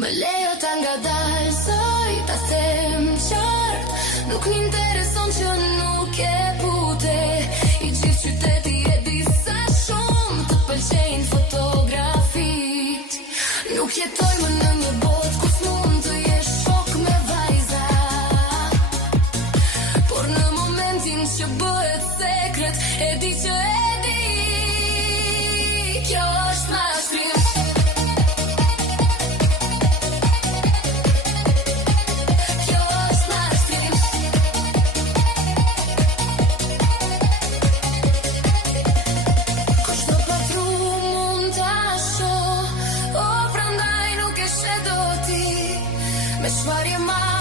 Më lejo ta ngadal soj ta them qartë, nuk m'intereson që nuk e pute. I gjithë qyteti e di sa shumë të pëlqejnë fotografit. Nuk jetoj më në një botë ku s'mund të jesh shok me vajza, por në momentin që bëhet sekret e di që e di, kjo është mashtrim. Me çfarë